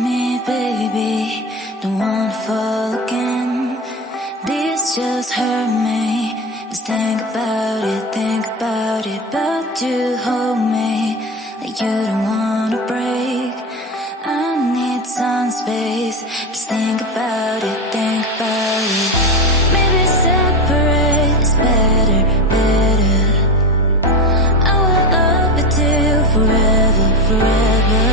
me, baby, don't wanna fall again. This just hurt me. Just think about it, but you hold me like you don't wanna break. I need some space. Just think about it, maybe separate is better, better. I will love you till forever, forever.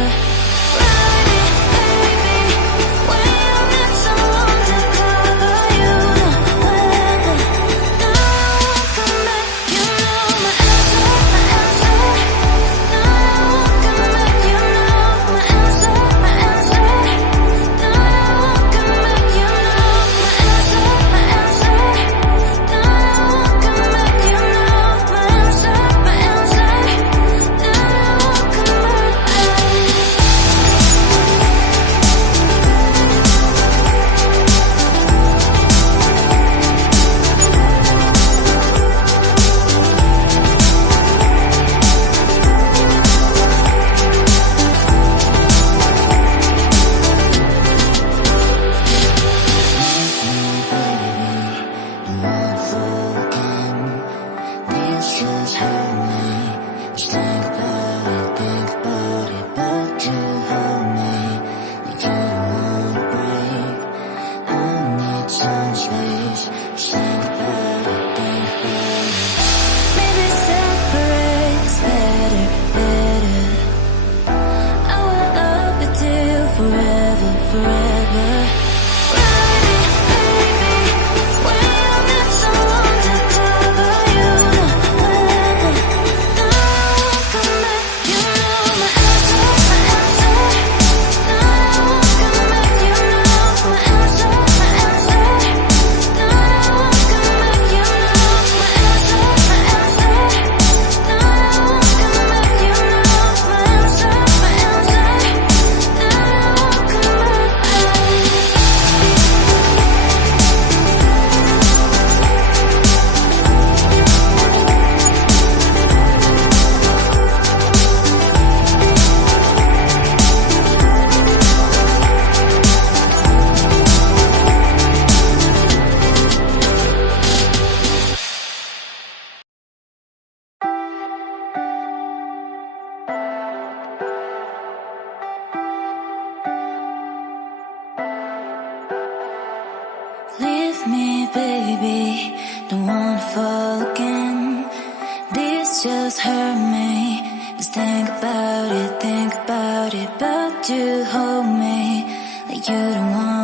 Leave me, baby, don't wanna fall again. This just hurt me. Just think about it, but you hold me like you don't want